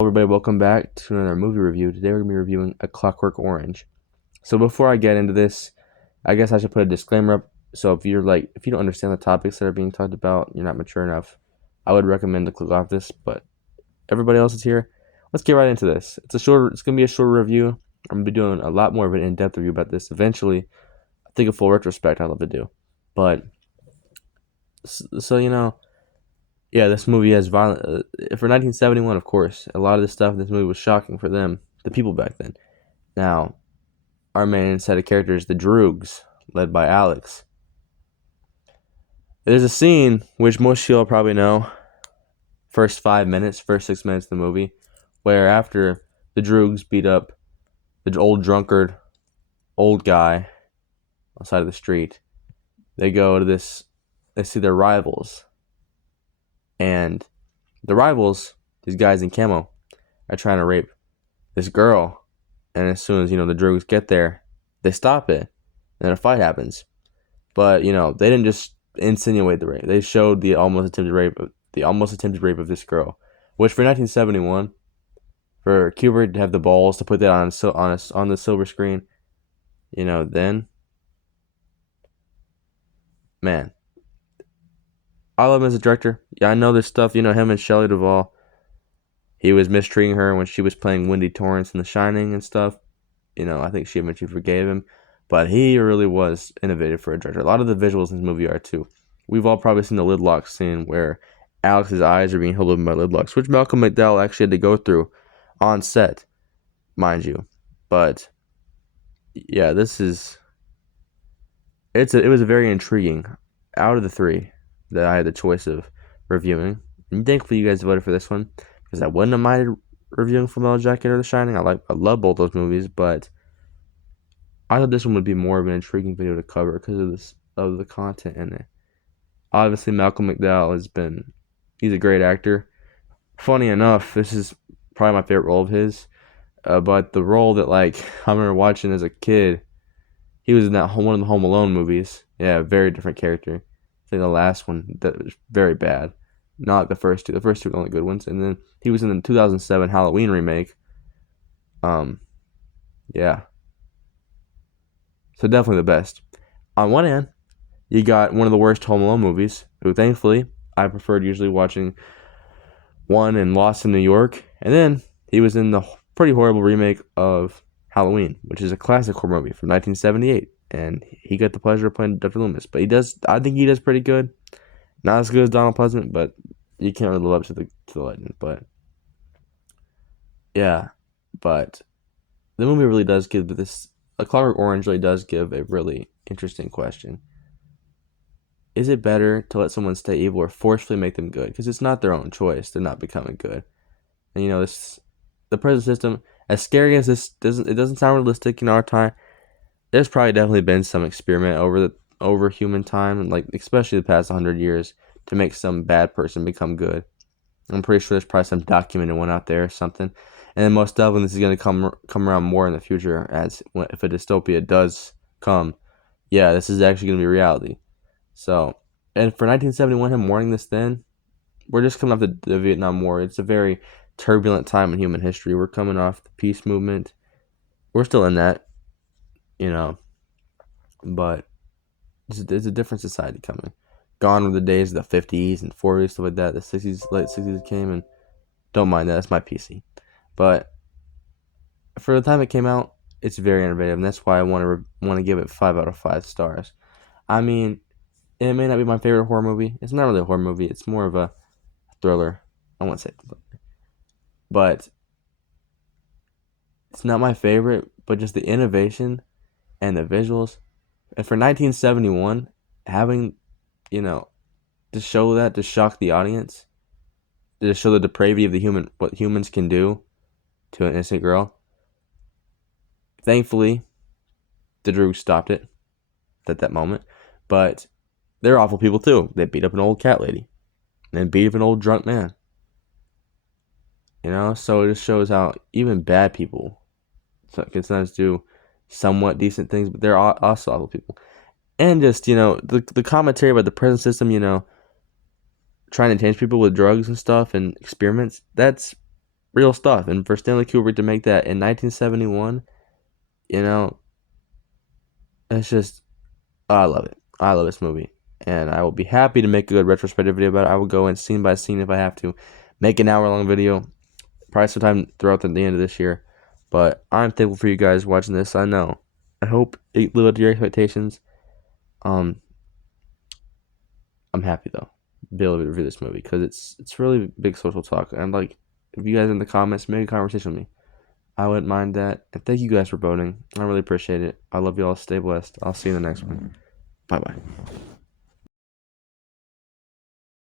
Everybody, welcome back to another movie review. Today we're going to be reviewing A Clockwork Orange. So before I get into this, I guess I should put a disclaimer up. So if you don't understand the topics that are being talked about, you're not mature enough, I would recommend to click off this. But everybody else is here. Let's get right into this. It's going to be a short review. I'm going to be doing a lot more of an in-depth review about this eventually. I think a full retrospect I'd love to do. But yeah, this movie has violent. For 1971, of course, a lot of the stuff in this movie was shocking for them, the people back then. Now, our main set of characters, the Droogs, led by Alex. There's a scene which most of y'all probably know. First 6 minutes of the movie, where after the Droogs beat up the old drunkard, old guy on the side of the street, they go to this. They see their rivals, and the rivals, these guys in camo, are trying to rape this girl. And as soon as, the Droogs get there, they stop it. And a fight happens. But, they didn't just insinuate the rape. They showed the almost attempted rape of this girl. Which for 1971, for Kubrick to have the balls to put that on the silver screen, then, man, I love him as a director. Yeah, I know this stuff. Him and Shelley Duvall. He was mistreating her when she was playing Wendy Torrance in The Shining and stuff. I think she eventually forgave him. But he really was innovative for a director. A lot of the visuals in this movie are too. We've all probably seen the lid lock scene where Alex's eyes are being held open by lid locks, which Malcolm McDowell actually had to go through on set, mind you. But yeah, it was a very intriguing. Out of the three that I had the choice of reviewing, and thankfully you guys voted for this one, because I wouldn't have minded reviewing Full Metal Jacket or The Shining. I love both those movies, but I thought this one would be more of an intriguing video to cover because of the content in it. Obviously, Malcolm McDowell he's a great actor. Funny enough, this is probably my favorite role of his. But the role that I remember watching as a kid, he was in that one of the Home Alone movies. Yeah, very different character. I think the last one that was very bad. Not the first two. The first two were the only good ones. And then he was in the 2007 Halloween remake. Yeah. So definitely the best. On one hand, you got one of the worst Home Alone movies, who thankfully I preferred usually watching one in Lost in New York. And then he was in the pretty horrible remake of Halloween, which is a classic horror movie from 1978. And he got the pleasure of playing Dr. Loomis. But I think he does pretty good. Not as good as Donald Pleasant, but you can't really live up to the legend. But yeah, but the movie really does give this. A Clockwork Orange really does give a really interesting question. Is it better to let someone stay evil or forcefully make them good? Because it's not their own choice; they're not becoming good. And the prison system, as scary as this doesn't sound realistic in our time. There's probably definitely been some experiment over human time, and especially the past 100 years, to make some bad person become good. I'm pretty sure there's probably some documented one out there or something. And then most definitely this is going to come around more in the future, if a dystopia does come. Yeah, this is actually going to be reality. So, and for 1971, him warning this then, we're just coming off the Vietnam War. It's a very turbulent time in human history. We're coming off the peace movement. We're still in that, but there's a different society coming. Gone were the days of the 50s and 40s, stuff like that. The 60s, late 60s came, and don't mind that. That's my PC. But for the time it came out, it's very innovative, and that's why I want to give it 5 out of 5 stars. I mean, it may not be my favorite horror movie. It's not really a horror movie. It's more of a thriller. I won't say thriller. But it's not my favorite, but just the innovation and the visuals. And for 1971, having, to show that, to shock the audience, to show the depravity of what humans can do to an innocent girl. Thankfully, the Droogs stopped it at that moment. But they're awful people too. They beat up an old cat lady. And beat up an old drunk man. So it just shows how even bad people can sometimes do somewhat decent things, but they're also awful people. And just, the commentary about the prison system, trying to change people with drugs and stuff and experiments, that's real stuff. And for Stanley Kubrick to make that in 1971, you know, it's just, I love it. I love this movie. And I will be happy to make a good retrospective video about it. I will go in scene by scene if I have to. Make an hour long video. Probably sometime throughout the end of this year. But I'm thankful for you guys watching this. I know. I hope it lived up to your expectations. Um, I'm happy though, to be able to review this movie because it's really big social talk. And like, if you guys in the comments make a conversation with me, I wouldn't mind that. And thank you guys for voting. I really appreciate it. I love you all. Stay blessed. I'll see you in the next one. Bye bye.